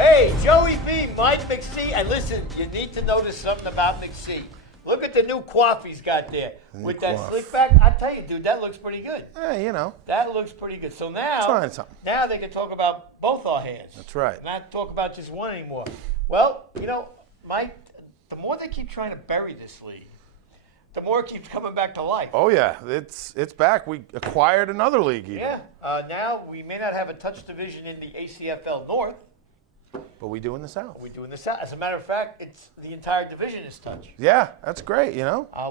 Hey, Joey B, Mike McSee, and listen, you need to notice something about McSee. Look at the new coif he's got there with that slick back. I tell you, dude, that looks pretty good. Yeah, That looks pretty good. So now, trying something. now they can talk about both our hands. That's right. Not talk about just one anymore. Well, Mike, the more they keep trying to bury this league, the more it keeps coming back to life. Oh yeah, it's back. We acquired another league even. Yeah. Now we may not have a touch division in the ACFL North. But we do in the South. We do in the South. As a matter of fact, it's the entire division is touch. Yeah, that's great,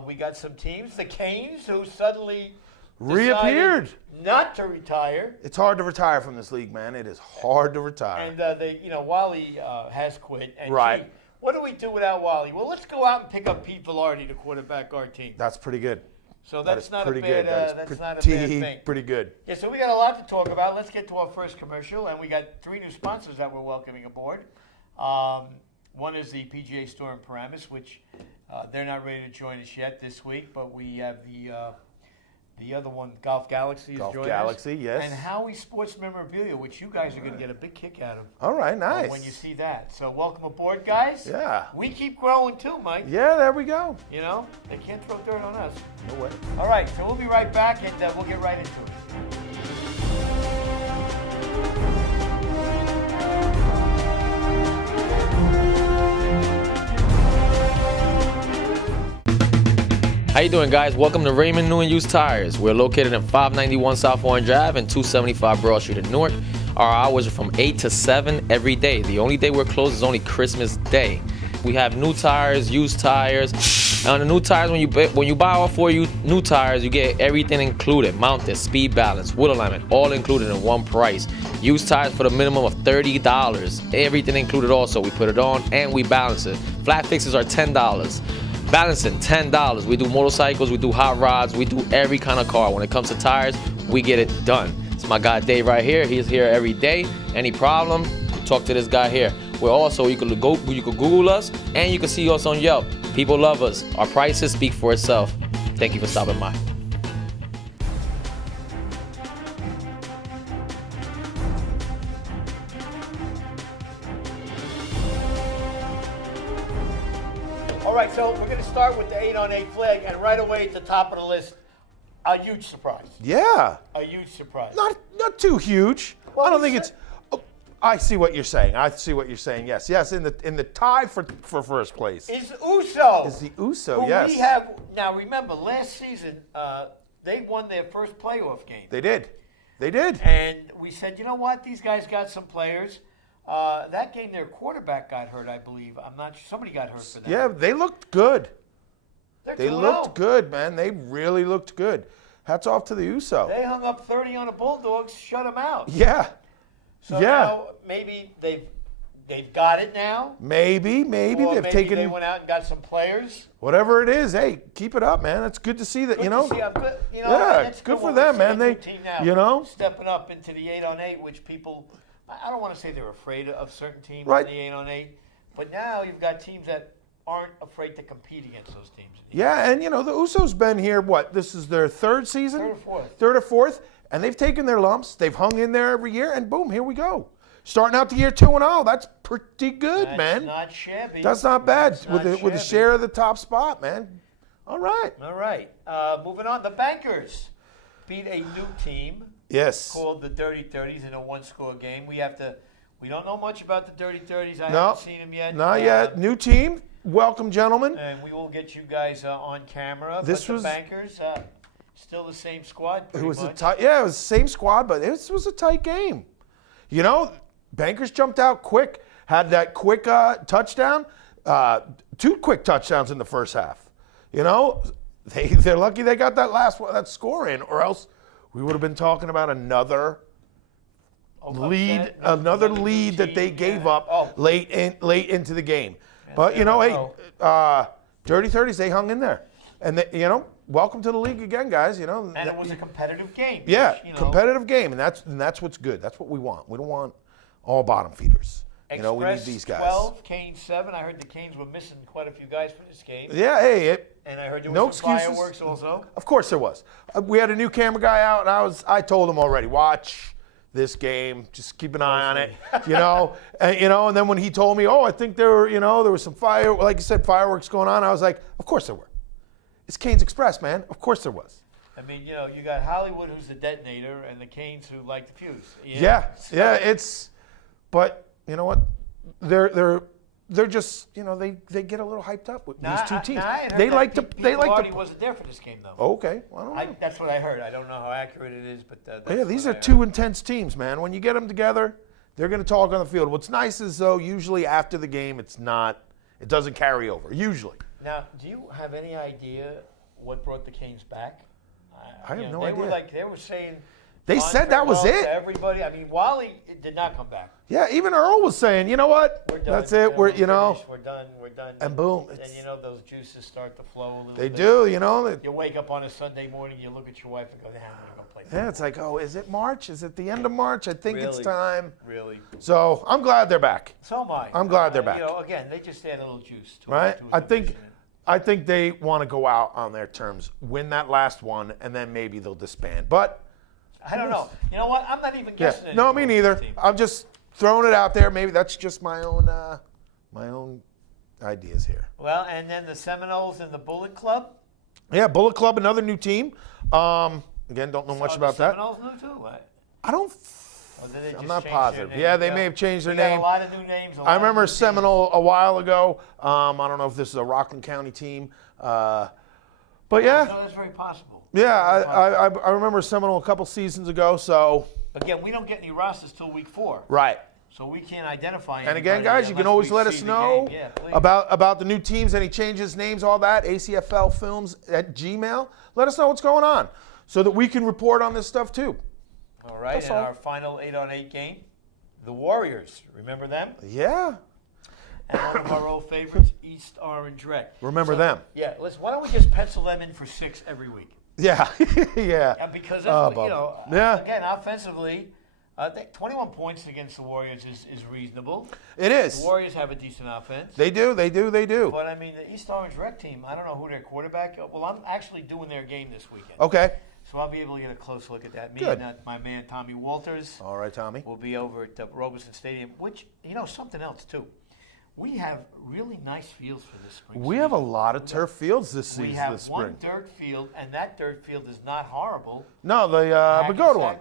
We got some teams, the Canes, who suddenly reappeared. decided not to retire. It's hard to retire from this league, man. It is hard to retire. And Wally has quit. And Right. Gee, what do we do without Wally? Well, let's go out and pick up Pete Velarde to quarterback our team. That's pretty good. So That that's is not a pretty bad. good. That is That's not a bad thing. Pretty good. Yeah, so we got a lot to talk about. Let's get to our first commercial, and we got 3 new sponsors that we're welcoming aboard. One is the PGA Store in Paramus, which they're not ready to join us yet this week, but we have the other one, Golf Galaxy, is Golf joining Galaxy, us. yes. And Howie Sports Memorabilia, which you guys are going to get a big kick out of. All right, nice. When you see that. So welcome aboard, guys. Yeah. We keep growing too, Mike. Yeah, there we go. They can't throw dirt on us. No way. All right, so we'll be right back, and we'll get right into it. How you doing, guys? Welcome to Raymond New and Used Tires. We're located in 591 South Orange Drive and 275 Broad Street in Newark. Our hours are from 8 to 7 every day. The only day we're closed is only Christmas Day. We have new tires, used tires. And on the new tires, when you buy all 4 new tires, you get everything included: mounted, speed balance, wheel alignment, all included in one price. Used tires for the minimum of $30. Everything included also. We put it on and we balance it. Flat fixes are $10. Balancing, $10. We do motorcycles, we do hot rods, we do every kind of car. When it comes to tires, we get it done. It's my guy Dave right here. He's here every day. Any problem, talk to this guy here. We're also, you can Google us, and you can see us on Yelp. People love us. Our prices speak for itself. Thank you for stopping by. All right, so we're going to start with the 8-on-8 flag, and right away at the top of the list, a huge surprise. Yeah. A huge surprise. Not too huge. Well, I don't think it's. Oh, I see what you're saying. Yes. In the tie for first place Is Uso. is the Uso. who Yes. We have now. Remember, last season they won their first playoff game, They did. and we said, you know what? These guys got some players. That game, their quarterback got hurt, I believe. I'm not sure. Somebody got hurt for that. Yeah, they looked good. They're They 2-0. looked good, man. They really looked good. Hats off to the Uso. They hung up 30 on the Bulldogs, shut them out. Yeah. So yeah. now maybe they've got it now. Maybe Or they've maybe taken they went out and got some players. whatever it is. Hey, keep it up, man. It's good to see that. Good to see. Yeah, that's good for when them, we see man. a They, new team now stepping up into the 8-on-8, which people, I don't want to say they're afraid of certain teams Right. in the 8-on-8, but now you've got teams that aren't afraid to compete against those teams. Yeah, and the Usos been here. What? This is their third season. Third or fourth, and they've taken their lumps. They've hung in there every year, and boom, here we go. Starting out the year 2-0. That's pretty good, man. That's not shabby. That's not bad That's with not a shabby. share of the top spot, man. All right. All right. Moving on. The Bankers beat a new team Yes. called the Dirty 30s in a one-score game. We don't know much about the Dirty 30s. I No, haven't seen them yet. Not yet. New team. Welcome, gentlemen. And we will get you guys on camera. This but was- the Bankers, still the same squad. It pretty was much. it was the same squad, but it was a tight game. Bankers jumped out quick, had that quick touchdown, 2 quick touchdowns in the first half. They're lucky they got that last one, that score in, or else we would have been talking about another lead that they gave up late into the game. But Dirty 30s, they hung in there, and welcome to the league again, guys. And it was a competitive game. Yeah, which, competitive game, and that's what's good. That's what we want. We don't want all bottom feeders. We need these guys. 12, Canes 7. I heard the Canes were missing quite a few guys for this game. Yeah, hey, And I heard there no was some excuses. fireworks also. Of course there was. We had a new camera guy out, and I told him already, watch this game. Just keep an eye on it, And then when he told me, I think there was some like you said, fireworks going on. I was like, of course there were. It's Canes Express, man. Of course there was. I mean, you got Hollywood, who's the detonator, and the Canes, who like the fuse. Yeah. But you know what? They're just, they get a little hyped up with these two teams. They like to. Lombardi wasn't there for this game, though. Okay, well, I don't know. That's what I heard. I don't know how accurate it is, but These are two intense teams, man. When you get them together, they're going to talk on the field. What's nice is though, usually after the game, it doesn't carry over. Usually. Now, do you have any idea what brought the Canes back? I have no idea. They were saying. They said that was it. Everybody. I mean, Wally did not come back. Yeah, even Earl was saying, you know what? We're done. That's it. We're done. We're done. And boom. And those juices start to flow a little They bit. do, You wake up on a Sunday morning, you look at your wife and go, "Damn, I'm gonna go play." Yeah, it's like, is it March? Is it the end of March? I think it's time. Really. So I'm glad they're back. So am I. I'm glad they're back. Again, they just add a little juice to right? it. I think they want to go out on their terms, win that last one, and then maybe they'll disband. But I don't know. You know what? I'm not even guessing. Yeah. No, me neither. I'm just throwing it out there. Maybe that's just my own ideas here. Well, and then the Seminoles and the Bullet Club. Yeah, Bullet Club, another new team. Again, don't know much about that. Seminoles new too. I don't. I'm not positive. Yeah, they may have changed their name. name. A lot of new names. I remember Seminole a while ago. I don't know if this is a Rockland County team, but yeah. No, that's very possible. Yeah, I remember Seminole a couple seasons ago. So again, we don't get any rosters till week 4. Right. So we can't identify. And again, guys, you can always let us know about the new teams, any changes, names, all that. ACFLfilms@gmail. Let us know what's going on, so that we can report on this stuff too. All right. And our final 8-on-8 game, the Warriors. Remember them? Yeah. And one of our old favorites, East Orange Rec. Remember them? Yeah. Listen, why don't we just pencil them in for 6 every week? Yeah. Yeah. And because yeah. Again, offensively, I think 21 points against the Warriors is reasonable. It is. The Warriors have a decent offense. They do. But I mean, the East Orange Rec team, I don't know who their quarterback. Well, I'm actually doing their game this weekend. Okay. So I'll be able to get a close look at that. Me Good. and my man Tommy Walters. All right, Tommy. Will be over at Robeson Stadium, which, something else too. We have really nice fields for this spring. We have a lot of turf fields this season. We have this spring. one dirt field, and that dirt field is not horrible. No, the Pagoda one.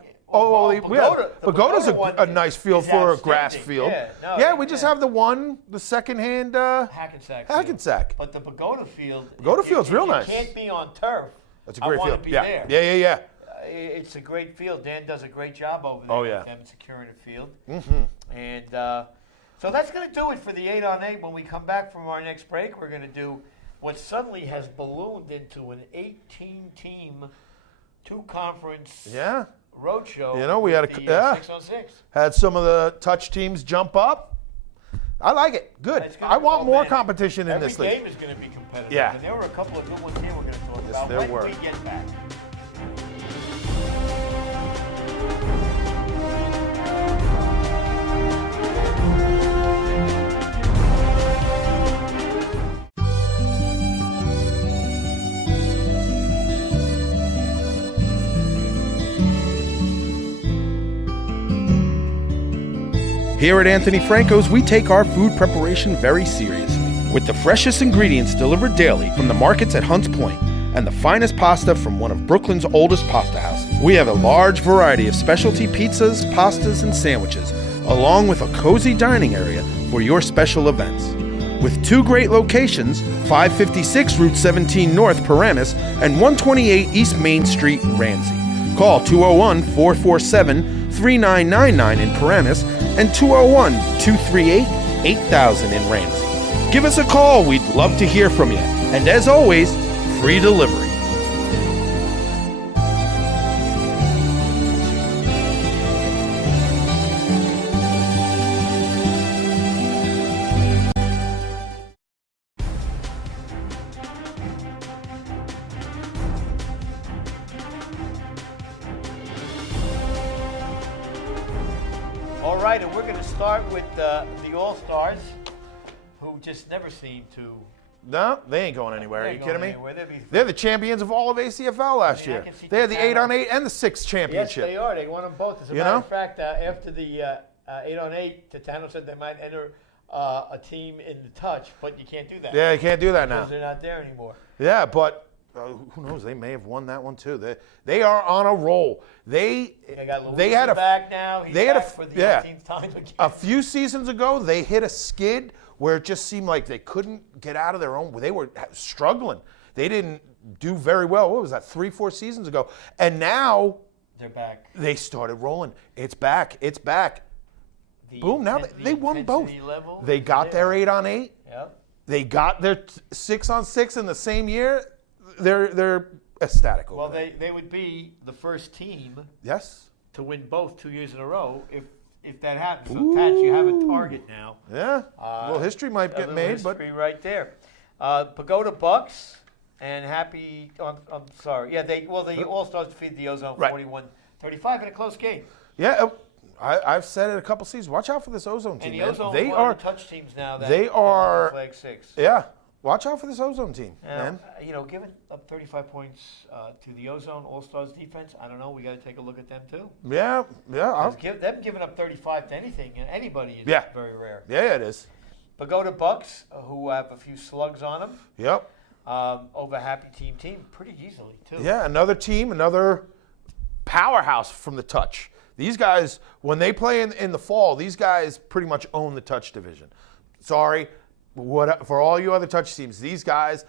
Pagoda's a nice field for a grass field. Yeah, we just have the second-hand Hackensack. But the Pagoda field. Pagoda field's real nice. It can't be on turf. That's a great field. There. Yeah. It's a great field. Dan does a great job over there. Oh yeah. With them securing the field. Mm-hmm. And so that's going to do it for the 8-on-8. When we come back from our next break, we're going to do what suddenly has ballooned into an 18-team, 2-conference roadshow. We had 6-on-6. Had some of the touch teams jump up. I like it. Good. I want more competition in this league. Every game is going to be competitive. Yeah. And there were a couple of good ones here we're going to talk about there when were. we get back. Here at Anthony Franco's, we take our food preparation very seriously. With the freshest ingredients delivered daily from the markets at Hunts Point and the finest pasta from one of Brooklyn's oldest pasta houses. We have a large variety of specialty pizzas, pastas, and sandwiches, along with a cozy dining area for your special events. With 2 great locations, 556 Route 17 North, Paramus, and 128 East Main Street, Ramsey. Call 201-447-3999 in Paramus and 201-238-8000 in Ramsey. Give us a call. We'd love to hear from you. And as always, free delivery. All right, and we're going to start with the All-Stars, who just never seem to No, they ain't going anywhere. They Are you ain't kidding going me? anywhere. They'll be- They're the champions of all of ACFL last I year. can see They had the Tatano. 8-on-8 and the 6 Yes, championship. they are. They won them both. As a You matter know? of fact, after the 8-on-8, Tatano said they might enter a team in the touch, but you can't do that. Yeah, you can't do that Because now. they're not there anymore. Yeah, but who knows? They may have won that one too. They are on a roll. They got Luigi they had a back now. He's they had a back for the yeah. 18th time again. A few seasons ago, they hit a skid where it just seemed like they couldn't get out of their own. They were struggling. They didn't do very well. What was that? 3-4 seasons ago, and now They're back. they started rolling. It's back. It's back. The Boom! Now inten- they the won both. intensity level They is got there. their 8-on-8. Yep. They got their 6-on-6 in the same year. They're ecstatic over Well, that. they would be the first team Yes. to win both 2 years in a row if that happens. So, Tats, you have a target now. Yeah. Well, history might A get little made, but history right there. Pagoda Bucks and happy. I'm sorry. Yeah, the All Stars defeated the Ozone Right. 41-35 in a close game. yeah, I've said it a couple seasons. Watch out for this Ozone team, And the man. Ozone They one are. of the touch teams now. That they that are- Flag 6. Yeah. Watch out for this Ozone team, Now, man. giving up 35 points to the Ozone All Stars defense. I don't know. We got to take a look at them too. Yeah. Yeah. 'Cause them giving up 35 to anything and anybody is Yeah. very rare. Yeah. It is. Pagoda Bucks, who have a few slugs on them, Yep. over Happy Team pretty easily too. Yeah. Another team. Another powerhouse from the touch. These guys, when they play in the fall, these guys pretty much own the touch division. Sorry. For all you other touch teams, these guys,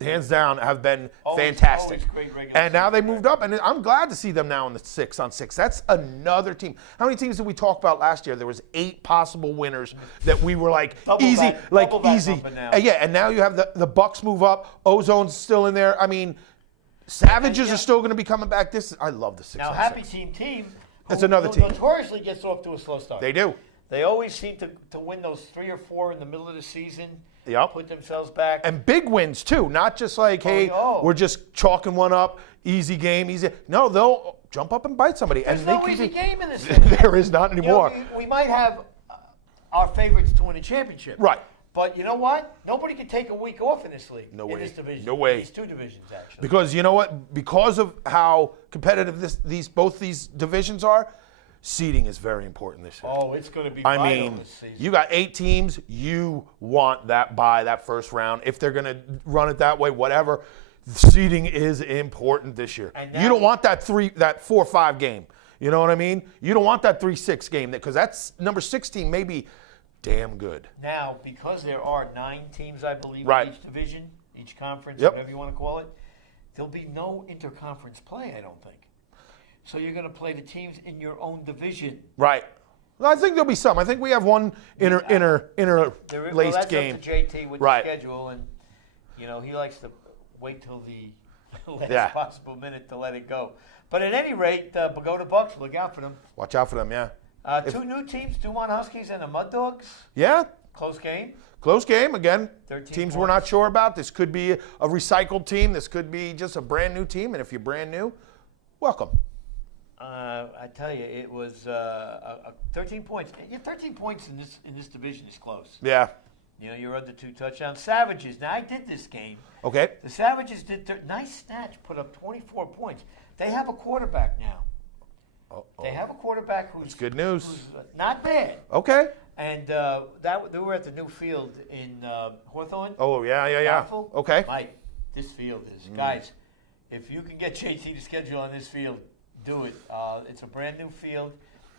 hands down, have been fantastic. Always great regular And now they season, moved up, and I'm glad to see them now in the 6-on-6. That's another team. How many teams did we talk about last year? There was 8 possible winners that we were like Double easy, that- like double that easy. number now. Yeah, and now you have the Bucks move up. Ozone's still in there. I mean, Savages yeah. are still going to be coming back. I love the 6-on-6. Now Happy Team. That's who another team. Notoriously gets off to a slow start. They do. They always seem to win those 3 or 4 in the middle of the season. Yep. Put themselves back. And big wins too, not just like, hey, oh. we're just chalking one up, easy game, easy. No, they'll jump up and bite somebody. There's and no they easy can game in this thing. There is not You know, anymore. we might have our favorites to win a championship. Right. But you know what? Nobody can take a week off in this league. No in way. this division. No way. These 2 divisions, actually. Because you know what? Because of how competitive both these divisions are, seeding is very important this year. Oh, it's going to be I vital mean, this season. you got 8 teams. You want that first round. If they're going to run it that way, whatever, seeding is important this year. And You now- don't want that 4-5 game. You know what I mean? You don't want that 3-6 game because that's number 16 may be damn good. Now, because there are 9 teams, I believe, Right. in each division, each conference, Yep. whatever you want to call it, there'll be no interconference play, I don't think. So you're going to play the teams in your own division. Right. Well, I think there'll be some. I think we have one interlaced Well, that's game. up to JT with Right. the schedule, and he likes to wait till the last Yeah. possible minute to let it go. But at any rate, Pagoda Bucks, look out for them. Watch out for them, yeah. 2 new teams, Dumont Huskies and the Mud Dogs. Yeah, Close game. close game. Again, 13 teams we're not points. sure about. This could be a recycled team. This could be just a brand new team. And if you're brand new, welcome. I tell you, it was 13 points. 13 points in this division is close. Yeah. You're under 2 touchdowns. Savages. Now, I did this game. Okay. The Savages did nice snatch, put up 24 points. They have a quarterback now. They have a quarterback who's good news. Who's not bad. Okay. And they were at the new field in Hawthorne. Oh, yeah. Bountiful. Okay. Mike, this field is guys. If you can get JT to schedule on this field, do it. It's a brand new field.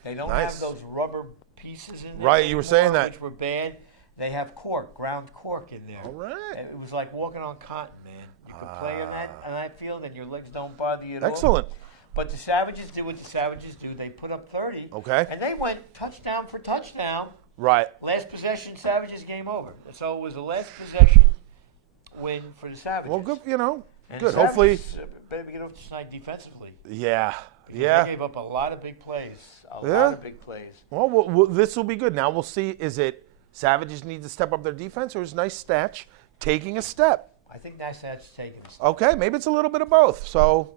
They don't Nice. have those rubber pieces in there. Right, you were saying anymore, that. which were bad. They have ground cork in there. All right. And it was like walking on cotton, man. You could play on that field, and your legs don't bother you at all. Excellent. But the Savages do what the Savages do. They put up 30. Okay. And they went touchdown for touchdown. Right. Last possession, Savages game over. So it was the last possession win for the Savages. Well, good, And good. the Hopefully. Savages, better get off tonight defensively. Yeah. Because Yeah. They gave up a lot of big plays. A Yeah. lot of big plays. Well, this will be good. Now we'll see. Is it Savages need to step up their defense, or is Nice Snatch taking a step? I think Nice Snatch is taking this. Okay, maybe it's a little bit of both. So,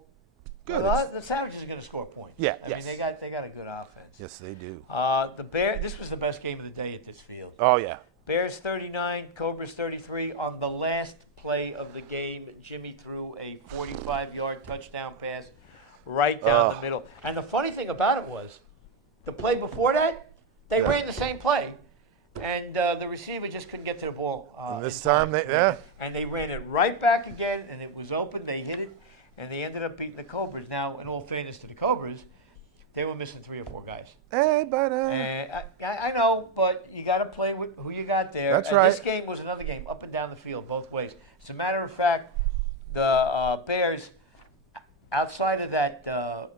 good. Well, the Savages are going to score points. Yeah, I yes. mean, they got a good offense. Yes, they do. The Bear. This was the best game of the day at this field. Oh yeah. Bears 39, Cobras 33. On the last play of the game, Jimmy threw a 45-yard touchdown pass right down the middle. And the funny thing about it was, the play before that, they ran the same play, and the receiver just couldn't get to the ball. And this time, And they ran it right back again, and it was open. They hit it, and they ended up beating the Cobras. Now, in all fairness to the Cobras, they were missing 3 or 4 guys. Hey, but I know, but you got to play with who you got there. That's and right. This game was another game, up and down the field, both ways. As a matter of fact, the Bears, outside of that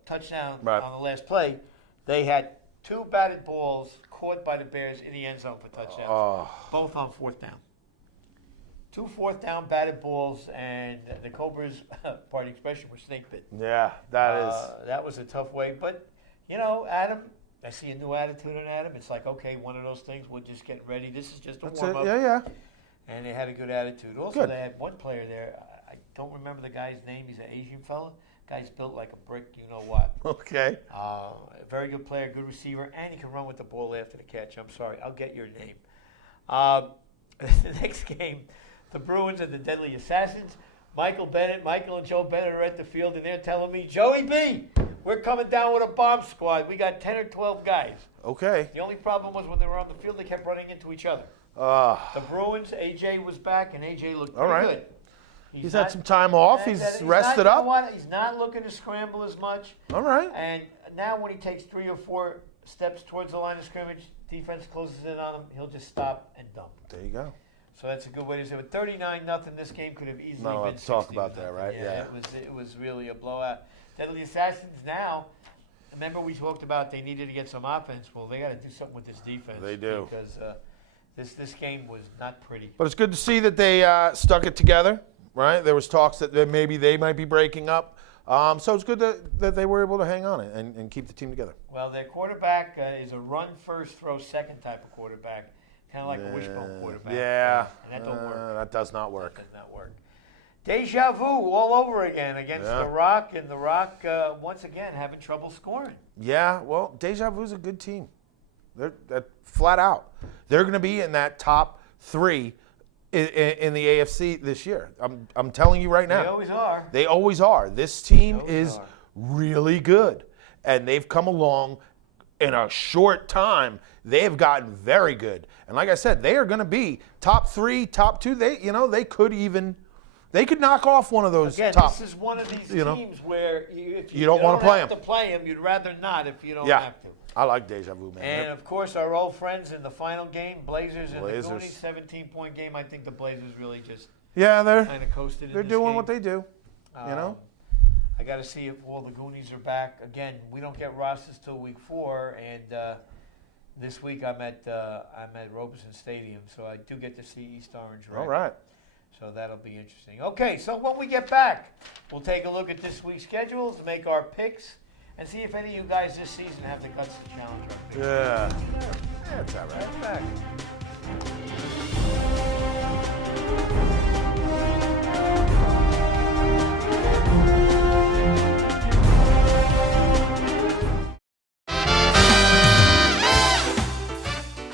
touchdown on the last play, they had 2 batted balls caught by the Bears in the end zone for touchdowns, both on 4th down. 2 4th-down batted balls, and the Cobras, pardon the expression, were snake bit. Yeah, that is. That was a tough way, but you know, Adam, I see a new attitude in Adam. It's like, okay, one of those things. We're just getting ready. This is just a warm-up. Yeah. And they had a good attitude. Also, they had one player there. I don't remember the guy's name. He's an Asian fella. Guy's built like a brick. You know what? Okay. A very good player, good receiver, and he can run with the ball after the catch. I'm sorry, I'll get your name. The next game, the Bruins and the Deadly Assassins. Michael and Joe Bennett are at the field, and they're telling me, Joey B, we're coming down with a bomb squad. We got 10 or 12 guys. Okay. The only problem was when they were on the field, they kept running into each other. The Bruins, AJ was back, and AJ looked pretty good. He's had some time off. He's rested up. You know what? He's not looking to scramble as much. All right. And now when he takes 3 or 4 steps towards the line of scrimmage, defense closes in on him, he'll just stop and dump. There you go. So that's a good way to say it. 39-0, this game could have easily been 60. Let's talk about that, right? Yeah. It was really a blowout. Deadly Assassins now, remember we talked about they needed to get some offense. Well, they got to do something with this defense. They do. Because this game was not pretty. But it's good to see that they stuck it together, right? There was talks that maybe they might be breaking up. So it's good that they were able to hang on it and keep the team together. Well, their quarterback is a run first, throw second type of quarterback. Kind of like a wishbone quarterback. Yeah. And that don't work. That does not work. That does not work. Deja vu all over again against The Rock, and The Rock, once again, having trouble scoring. Yeah, well, Deja Vu's a good team. They're flat out. They're going to be in that top 3 in the AFC this year. I'm telling you right now. They always are. They always are. This team is really good, and they've come along in a short time. They have gotten very good, and like I said, they are going to be top 3, top 2. They could knock off one of those top. This is one of these teams where if you don't want to play have to play them, you'd rather not if you don't Yeah. have to. I like Deja Vu, man. And, of course, our old friends in the final game, Blazers and the Goonies, 17-point game. I think the Blazers really just kind of coasted in they're this doing game. what they do, I got to see if all the Goonies are back. Again, we don't get rosters till week 4, and this week I'm at Robeson Stadium, so I do get to see East Orange Red. All right. So that'll be interesting. Okay, so when we get back, we'll take a look at this week's schedules, make our picks, and see if any of you guys this season have the guts to challenge our picks. Yeah. That's all right. Right back.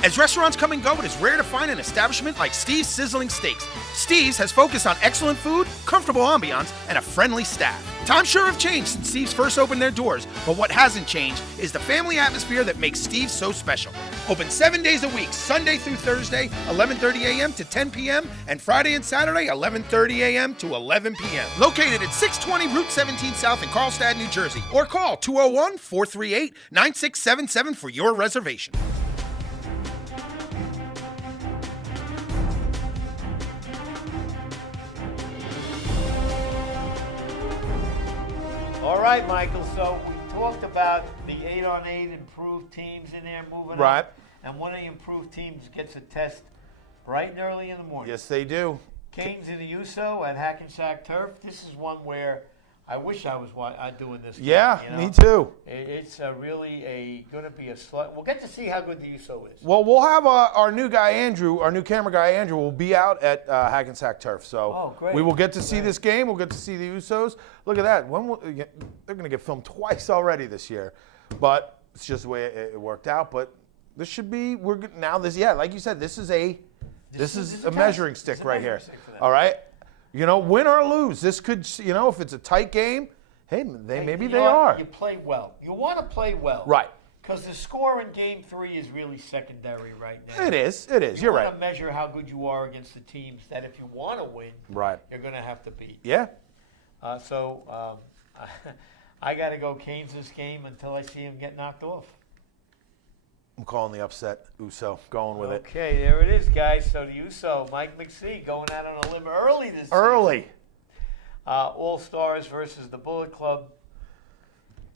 As restaurants come and go, it is rare to find an establishment like Steve's Sizzling Steaks. Steve's has focused on excellent food, comfortable ambiance, and a friendly staff. Times sure have changed since Steve's first opened their doors, but what hasn't changed is the family atmosphere that makes Steve's so special. Open 7 days a week, Sunday through Thursday, 11:30 a.m. to 10 p.m., and Friday and Saturday, 11:30 a.m. to 11 p.m. Located at 620 Route 17 South in Carlstadt, New Jersey, or call 201-438-9677 for your reservation. All right, Michael. So we talked about the 8-on-8 improved teams in there moving Right. up, and one of the improved teams gets a test bright and early in the morning. Yes, they do. Canes in the USO at Hackensack Turf. This is one where I wish I was doing this. Yeah, game, me too. It's really going to be a slut. We'll get to see how good the USO is. Well, we'll have our new guy, Andrew, our new camera guy, Andrew, will be out at Hackensack Turf. So great. we will get to see this game. We'll get to see the Usos. Look at that. They're going to get filmed twice already this year. But it's just the way it worked out. But this should be, like you said, this is a This is is a a measuring test. stick It's a right measuring here. stick for them. All right? Win or lose. This could, if it's a tight game, hey, maybe You they know what? are. You play well. You want to play well. Right. Because the score in Game 3 is really secondary right now. It is. You're You right. want to measure how good you are against the teams that if you want to win, Right. you're going to have to beat. Yeah. I got to go Canes this game until I see him get knocked off. I'm calling the upset. Uso going with it. Okay, there it is, guys. So the Uso, Mike McSee, going out on a limb early this season. Early. All-Stars versus the Bullet Club.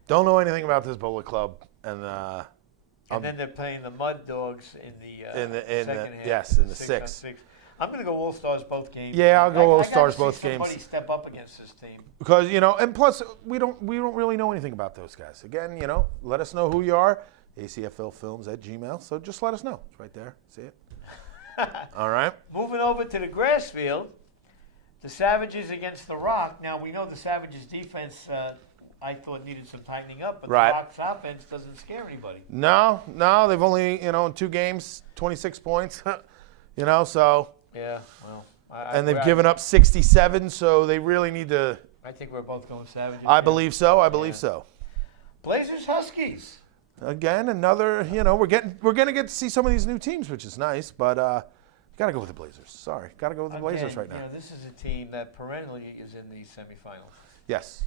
Don't know anything about this Bullet Club, and Then they're playing the Mud Dogs in the second half. yes, in the 6 on sixth. 6. I'm going to go All-Stars both games. Yeah, I'll go I All-Stars gotta both see somebody games. step up against this team. Because and plus we don't really know anything about those guys. Again, let us know who you are. acflfilms@gmail. So just let us know. It's right there. See it. All right. Moving over to the grass field, the Savages against the Rock. Now, we know the Savages' defense, I thought, needed some tightening up, but Right. the Rock's offense doesn't scare anybody. No, they've only in 2 games 26 points. So Yeah, well. and they've given up 67, so they really need to. I think we're both going Savages. I believe so. I believe so. Blazers Huskies. Again, another. We're gonna get to see some of these new teams, which is nice, but you gotta go with the Blazers. Sorry, gotta go with the Blazers right now. This is a team that perennially is in the semifinals. Yes.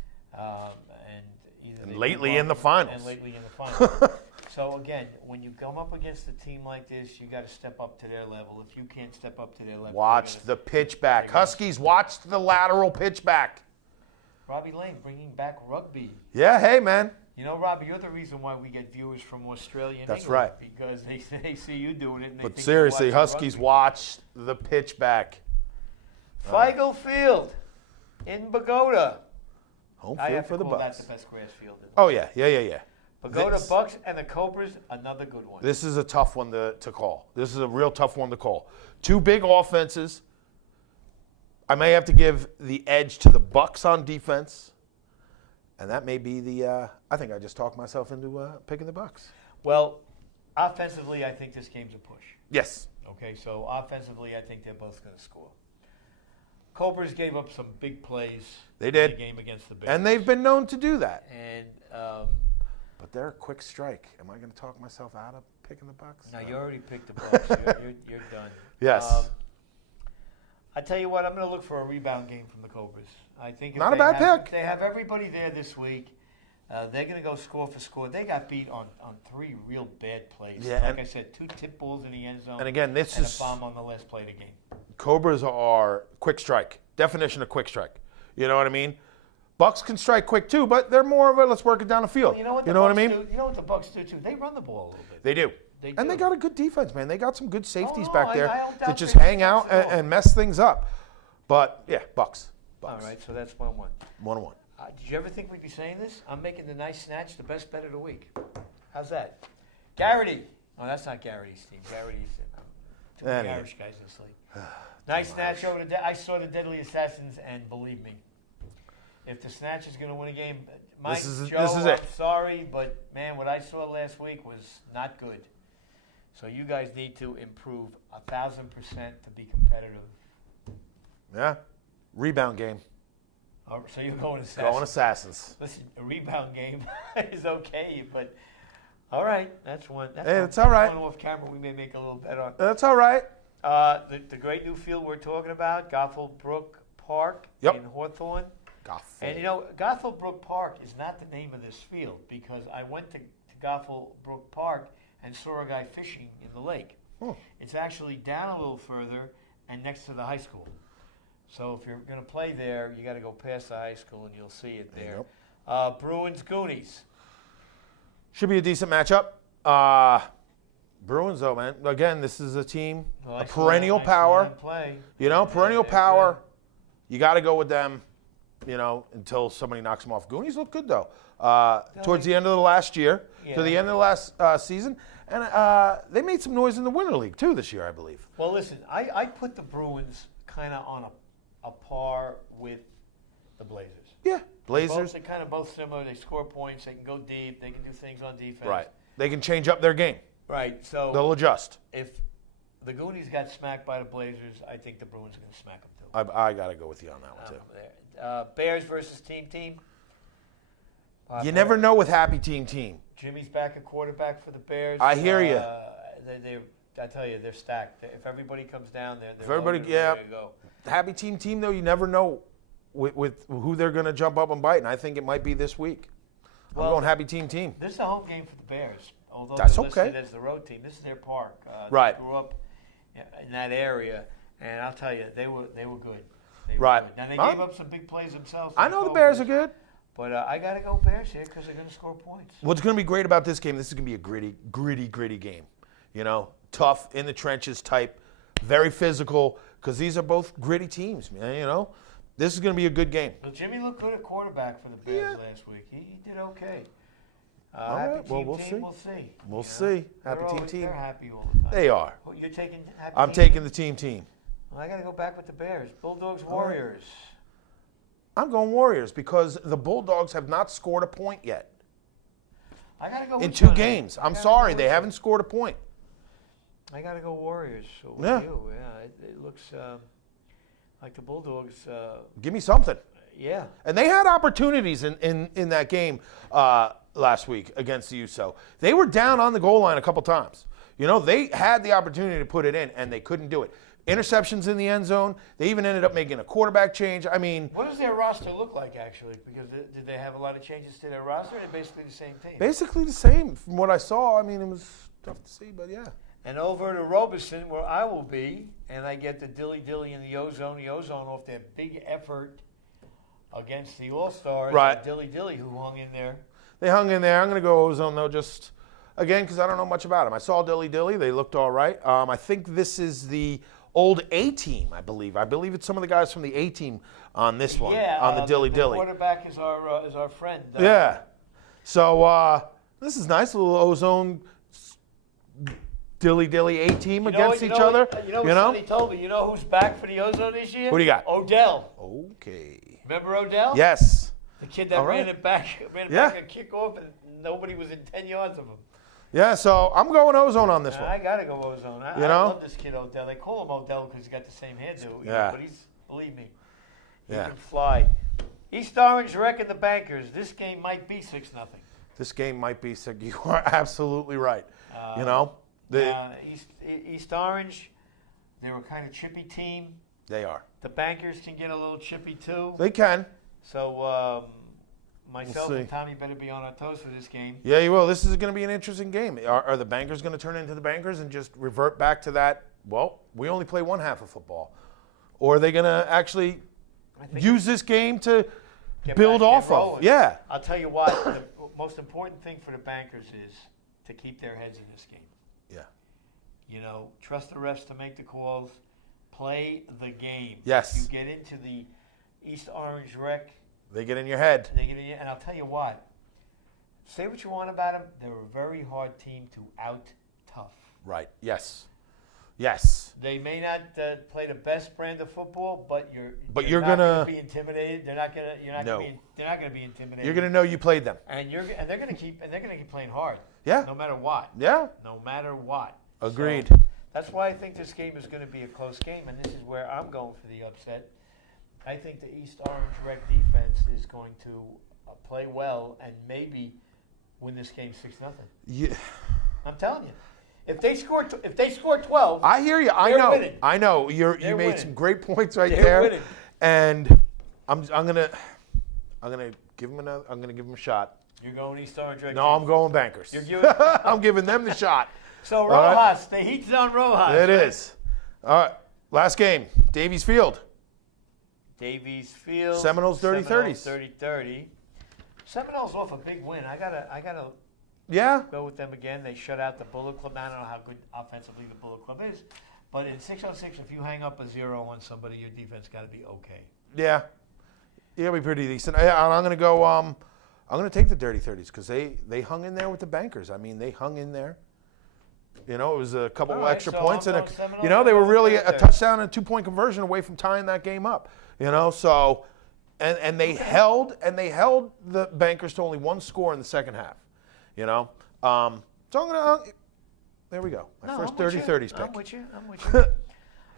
And lately in the finals. And lately in the finals. So again, when you come up against a team like this, you got to step up to their level. If you can't step up to their level, Watch the pitch back. they're gonna- Huskies, watch the lateral pitch back. Robbie Lane bringing back rugby. Yeah, hey man. Robbie, you're the reason why we get viewers from Australia and That's England, right. because they see you doing it. And they But think seriously, you're watching Huskies, rugby. watch the pitch back. Feigl Field in Pagoda. Home I field have for to the call Bucks. that the best grass field. In the Oh yeah. Pagoda This- Bucks and the Cobras, another good one. This is a tough one to call. This is a real tough one to call. 2 big offenses. I may have to give the edge to the Bucks on defense, and that may be the. I think I just talked myself into picking the Bucks. Well, offensively, I think this game's a push. Yes. Okay, so offensively, I think they're both going to score. Cobras gave up some big plays. They did. In the game against the Bears. And they've been known to do that. And But they're a quick strike. Am I going to talk myself out of picking the Bucks? now you already picked the Bucks. You're done. Yes. I tell you what, I'm going to look for a rebound game from the Cobras. I think if Not a they bad have- pick. if they have everybody there this week. They're going to go score for score. They got beat on 3 real bad plays. Yeah, like and- I said, 2 tip balls in the end zone. And again, this and is a bomb on the last play of the game. Cobras are quick strike. Definition of quick strike. You know what I mean? Bucks can strike quick too, but they're more of a let's work it down the field. Well, you know what? I mean? Do? You know what the Bucks do too? They run the ball a little bit. They do. They And they do. got a good defense, man. They got some good safeties no, back I there don't doubt that just their hang out defense at all. and mess things up. But yeah, Bucks. All right, so that's 1-1. 1-1. Did you ever think we'd be saying this? I'm making the nice snatch the best bet of the week. How's that? Garrity. Oh, that's not Garrity's team. Garrity's too many Anyway. Irish guys in this league. Nice snatch over the. I saw the Deadly Assassins, and believe me, if the snatch is going to win a game, Mike, This is Joe, it. I'm sorry, but man, what I saw last week was not good. So you guys need to improve 1,000% to be competitive. Yeah. Rebound game. So you're going Assassins. Going Assassins. Listen, a rebound game is okay, but all right, that's one. That's Hey, one, it's all right. One off camera, we may make a little bet on. That's all right. The great new field we're talking about, Gothel Brook Park Yep. in Hawthorne. Gothel. And Gothel Brook Park is not the name of this field because I went to Gothel Brook Park and saw a guy fishing in the lake. Oh. It's actually down a little further and next to the high school. So if you're going to play there, you got to go past the high school and you'll see it there. Bruins Goonies. Should be a decent matchup. Bruins, though, man. Again, this is a team, Well, a I saw perennial them power. play. Perennial they're power. You got to go with them, until somebody knocks them off. Goonies look good, though. Towards the end of the last year, to the Yeah. end of the last season. And they made some noise in the Winter League, too, this year, I believe. Well, listen, I put the Bruins kind of on a par with the Blazers. Yeah, Blazers. They're kind of both similar. They score points. They can go deep. They can do things on defense. Right. They can change up their game. Right. So They'll adjust. if The Goonies got smacked by the Blazers. I think the Bruins are going to smack them too. I got to go with you on that one too. Bears versus team. You never know with Happy Team. Jimmy's back at quarterback for the Bears. I hear you. I tell you, they're stacked. If everybody comes down, they're If everybody, loaded and yeah. ready to go. Happy Team though, you never know with who they're going to jump up and bite, and I think it might be this week. I'm Well, going Happy Team. This is a home game for the Bears. Although That's they're listed okay. as the road team, this is their park. Right. They grew up in that area, and I'll tell you, they were good. They were Right. good. Now they Huh? gave up some big plays themselves. I know the Bears are good. But I got to go Bears here because they're going to score points. What's going to be great about this game, this is going to be a gritty game. You know, tough, in the trenches type, very physical, because these are both gritty teams, man, you know. This is going to be a good game. Well, Jimmy looked good at quarterback for the Bears last week. He did okay. All Happy right, well, team, we'll team, see. we'll see. We'll You know? see. Happy They're team, always- team. They're happy all the time. They are. Oh, you're taking happy I'm team? taking the team. Well, I got to go back with the Bears. Bulldogs, Warriors. I'm going Warriors because the Bulldogs have not scored a point yet I got to go in with 2 you on that. games. I I'm gotta sorry, go they with haven't scored a point. I got to go Warriors with Yeah. you. Yeah, it looks like the Bulldogs. Give me something. Yeah. And they had opportunities in that game last week against the USO. They were down on the goal line a couple times. You know, they had the opportunity to put it in, and they couldn't do it. Interceptions in the end zone. They even ended up making a quarterback change. I mean, What does their roster look like, actually? Because did they have a lot of changes to their roster, or they're basically the same team? basically the same from what I saw. I mean, it was tough to see, but yeah. And over to Robeson, where I will be, and I get the Dilly and the Ozone off their big effort against the All-Stars. Right. Dilly, who hung in there. They hung in there. I'm going to go Ozone, though, just, again, because I don't know much about them. I saw Dilly. They looked all right. I think this is the old A-team, I believe. I believe it's some of the guys from the A-team on this one, Yeah, on the Dilly. The quarterback is our friend. Yeah. So this is nice, little Ozone Dilly A-team against each other. You know what Sonny told me? You know who's back for the Ozone this year? Who do you got? Odell. Okay. Remember Odell? Yes. The kid that All right. ran it back a kickoff, and nobody was in 10 yards of him. Yeah, so I'm going Ozone on this I one. got to go Ozone. I know? love this kid Odell. They call him Odell because he's got the same hairdo. You know, Yeah. but believe me, he Yeah. can fly. East Orange wrecking the Bankers. This game might be 6-0. This game might be sick. You are absolutely right. You know? East Orange, they're a kind of chippy team. They are. The Bankers can get a little chippy too. They can. So myself see. and Tommy better be on our toes for this game. Yeah, you will. This is going to be an interesting game. Are the Bankers going to turn into the Bankers and just revert back to that, well, we only play one half of football? Or are they going to actually use this game to build back, off get of? rolling. Yeah. I'll tell you what, the most important thing for the Bankers is to keep their heads in this game. Yeah. You know, trust the refs to make the calls. Play the game. Yes. If you get into the East Orange wreck, They get in your head. and I'll tell you what, say what you want about them, they're a very hard team to out-tough. Right. Yes. Yes. They may not play the best brand of football, but you're you're not gonna- be intimidated. They're not gonna be intimidated. You're going to know you played them. and they're gonna keep playing hard. Yeah. No matter what. Yeah. No matter what. Agreed. So, that's why I think this game is going to be a close game, and this is where I'm going for the upset. I think the East Orange Red defense is going to play well and maybe win this game 6-0. Yeah. I'm telling you, if they score 12, I hear you. I They're know. winning. I know. You They're made winning. some great points right They're there. winning. And I'm gonna give them a shot. you're going East Orange Red. No, I'm going Bankers. You're giving, I'm giving them the shot. so right. Rojas, the heat's on Rojas. It right? is. All right. Last game. Davies Field. Davies Field. Seminoles 30-30s. 30-30. Seminoles off a big win. I gotta Yeah. go with them again. They shut out the Bullet Club. Now, I don't know how good offensively the Bullet Club is, but in 606, if you hang up a 0 on somebody, your defense got to be okay. Yeah. It'll be pretty decent. I'm gonna go. I'm gonna take the Dirty 30s because they hung in there with the Bankers. I mean, they hung in there. You know, it was a couple All of right, extra so points, I'm and going Seminoles, you know they I'm were going really Dirty a 30s. touchdown and 2-point conversion away from tying that game up. You know, so and they held the Bankers to only one score in the second half. You know, so I'm There we go. My No, first I'm with you. 30-30s pick. I'm with you. I'm with you.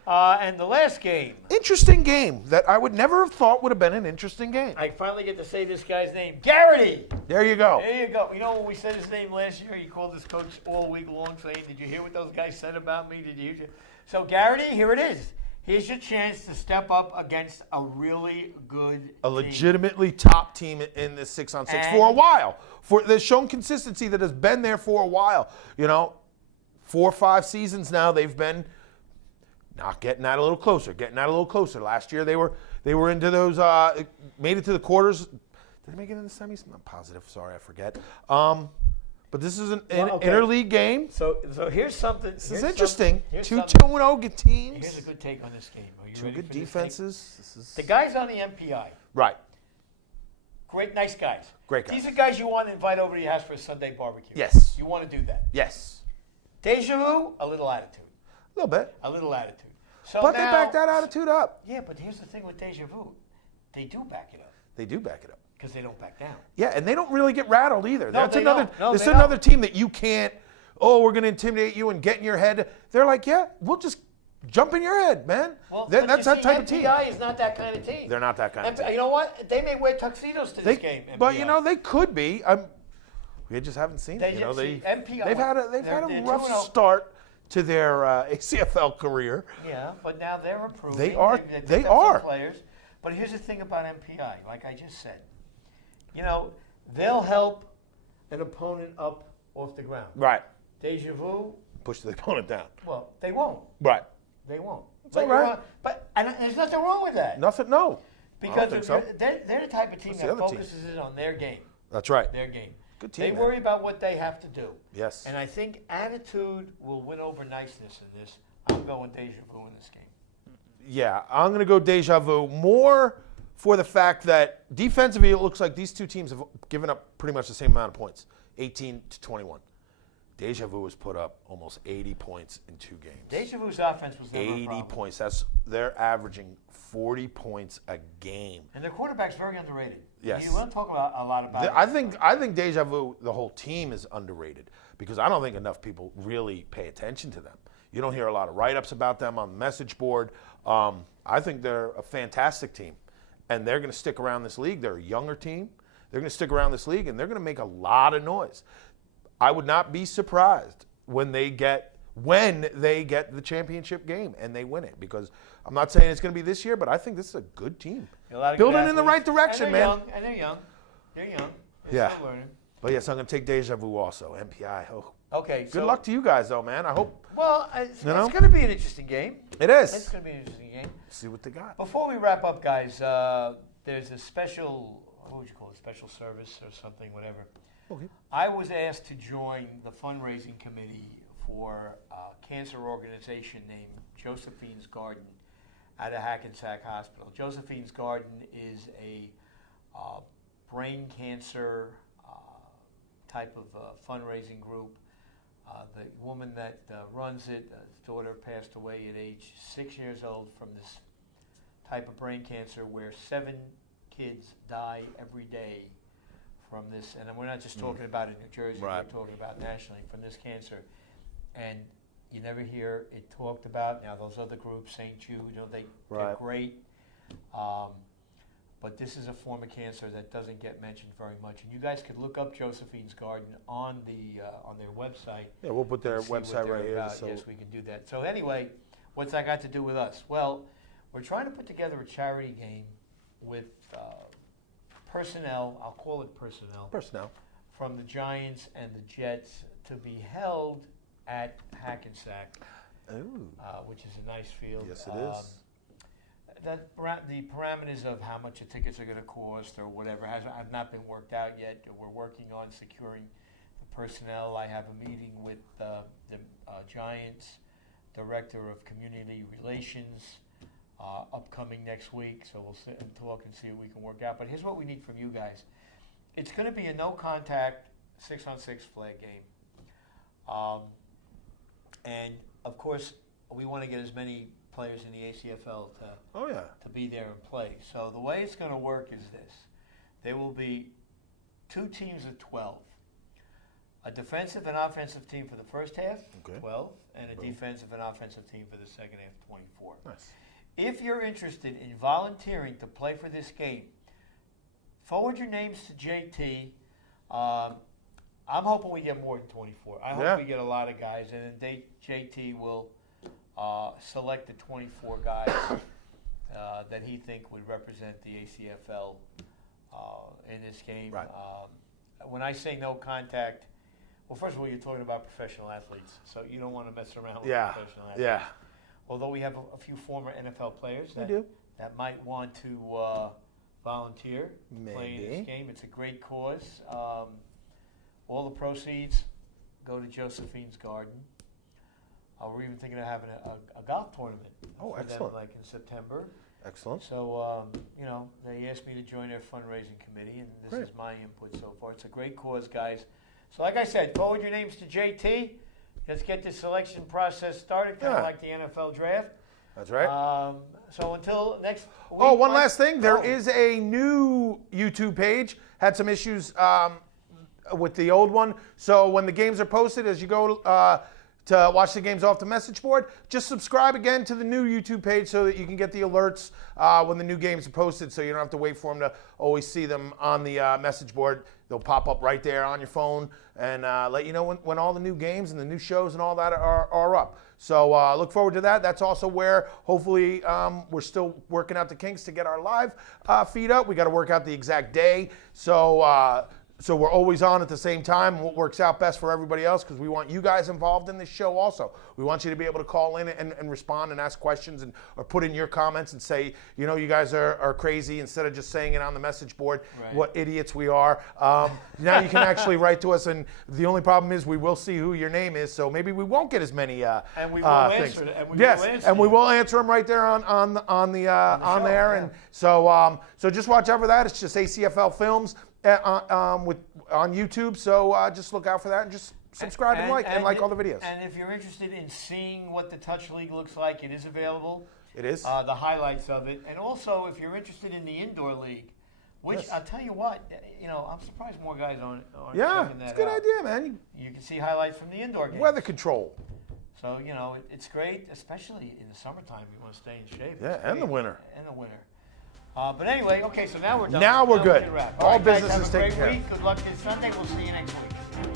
And the last game. Interesting game that I would never have thought would have been an interesting game. I finally get to say this guy's name. Garrity. There you go. There you go. You know when we said his name last year, he called his coach all week long saying, did you hear what those guys said about me? Did you hear? So Garrity, here it is. Here's your chance to step up against a really good A team. legitimately top team in the 6-on-6 And- for a while. They've shown consistency that has been there for a while. 4 or 5 seasons now they've been not getting that a little closer, Last year they were into those, made it to the quarters. Did they make it in the semis? I'm not positive. Sorry, I forget. But this is an okay. interleague game. So here's something. This is interesting. Here's Two something. 2-0 teams. Here's a good take on this game. Are you Two ready good for this defenses. This is take? The guys on the MPI, right. great, nice guys. Great guys. These are guys you want to invite over to your house for a Sunday barbecue. Yes. You want to do that. Yes. Deja vu, a little attitude. A little bit. A little attitude. So But now, they back that attitude up. Yeah, but here's the thing with deja vu. They do back it up They do back it up. because they don't back down. Yeah, and they don't really get rattled either. No, That's they another. don't. No, This is they another don't. team that you can't. Oh, we're going to intimidate you and get in your head. They're like, yeah, we'll just jump in your head, man. Well, That's but you that see, type of team. MPI is not that kind of team. They're not that kind of team. You know what? They may wear tuxedos to this game. But MPI. they could be. We just haven't seen They it. just see MPI. They've had a They're rough 2-0. start to their ACFL career. Yeah, but now they're improving. They are- They they picked up some are. players. But here's the thing about MPI, like I just said. They'll help an opponent up off the ground. Right. Deja vu, Push the opponent down. well, they won't. Right. They won't. It's all right. And there's nothing wrong with that. Nothing. No. Because think so. they're the type of team What's the that other team? focuses in on their game. That's right. Their game. Good team. They man. worry about what they have to do. Yes. And I think attitude will win over niceness in this. I'm going deja vu in this game. Yeah, I'm going to go deja vu more for the fact that defensively it looks like these two teams have given up pretty much the same amount of points, 18-21. Deja vu has put up almost 80 points in 2 games. Deja vu's offense was never a 80 problem. points. They're averaging 40 points a game. And their quarterback's very underrated. Yes. You want to talk about a lot about it. I think deja vu, the whole team is underrated because I don't think enough people really pay attention to them. You don't hear a lot of write-ups about them on the message board. I think they're a fantastic team, and they're going to stick around this league. They're a younger team. They're going to stick around this league, and they're going to make a lot of noise. I would not be surprised when they get the championship game and they win it, because I'm not saying it's going to be this year, but I think this is a good team. A lot of Building good in the athletes. right direction, And man. they're young. And they're young. They're young. They're Yeah. still learning. But yes, I'm going to take deja vu also. MPI. Oh. Okay. Good luck to you guys, though, man. I hope Well, it's You know? going to be an interesting game. it is. It's going to be an interesting game. See what they got. Before we wrap up, guys, there's a special, what would you call it, special service or something, whatever. Okay. I was asked to join the fundraising committee for a cancer organization named Josephine's Garden out of Hackensack Hospital. Josephine's Garden is a brain cancer type of fundraising group. The woman that runs it, his daughter passed away at age 6 years old from this type of brain cancer where 7 kids die every day from this. And we're not just talking about in New Jersey, Right. we're talking about nationally from this cancer. And you never hear it talked about. Now those other groups, St. Jude, they're Right. great. But this is a form of cancer that doesn't get mentioned very much. And you guys could look up Josephine's Garden on their website. Yeah, we'll put their and see what website they're right here. about. So Yes, we can do that. So anyway, what's that got to do with us? Well, we're trying to put together a charity game with personnel, I'll call it personnel, from the Giants and the Jets to be held at Hackensack, Ooh. which is a nice field. Yes, it is. The parameters of how much the tickets are going to cost or whatever have not been worked out yet. We're working on securing the personnel. I have a meeting with the Giants Director of Community Relations upcoming next week, so we'll sit and talk and see what we can work out. But here's what we need from you guys. It's going to be a no-contact 6-on-6 flag game. And, of course, we want to get as many players in the ACFL to be there and play. So the way it's going to work is this. There will be 2 teams of 12. a defensive and offensive team for the first half, Okay. 12, and a defensive and offensive team for the second half, 24. Nice. If you're interested in volunteering to play for this game, forward your names to JT. I'm hoping we get more than 24. I Yeah. hope we get a lot of guys, and then JT will select the 24 guys that he think would represent the ACFL in this game. Right. When I say no contact, well, first of all, you're talking about professional athletes, so you don't want to mess around with Yeah. professional athletes. Yeah. Although we have a few former NFL players We that, do. that might want to volunteer to play in Maybe. this game. It's a great cause. All the proceeds go to Josephine's Garden. We're even thinking of having a golf tournament Oh, for excellent. them, like in September. Excellent. So, they asked me to join their fundraising committee, and this Great. is my input so far. It's a great cause, guys. So, like I said, forward your names to JT. Let's get the selection process started, kind of Yeah. like the NFL draft. That's right. So until next week. Oh, one Mike- last thing. There Oh. is a new YouTube page. Had some issues with the old one. So when the games are posted, as you go to watch the games off the message board, just subscribe again to the new YouTube page so that you can get the alerts when the new games are posted, so you don't have to wait for them to always see them on the message board. They'll pop up right there on your phone and let you know when all the new games and the new shows and all that are up. So look forward to that. That's also where hopefully we're still working out the kinks to get our live feed up. We got to work out the exact day. So we're always on at the same time, what works out best for everybody else, because we want you guys involved in this show also. We want you to be able to call in and respond and ask questions or put in your comments and say, you guys are crazy, instead of just saying it on the message board, Right. what idiots we are. Now you can actually write to us, and the only problem is we will see who your name is, so maybe we won't get as many And we will things. answer it, and we yes, will answer and we you. will answer them right there on show, there. yeah. And so just watch out for that. It's just ACFL Films on YouTube. So just look out for that and just subscribe and like all the videos. And if you're interested in seeing what the Touch League looks like, it is available. It is. The highlights of it. And also, if you're interested in the Indoor League, which Yes. I'll tell you what, I'm surprised more guys aren't Yeah, checking that it's a good out. idea, man. You can see highlights from the indoor games. Weather control. So, it's great, especially in the summertime. You want to stay in shape. Yeah, It's and the great. winter. And the winter. But anyway, okay, so now we're done. Now we're we good. can wrap. All right, guys, business have is a taken great care of. week. Good luck this Sunday. We'll see you next week.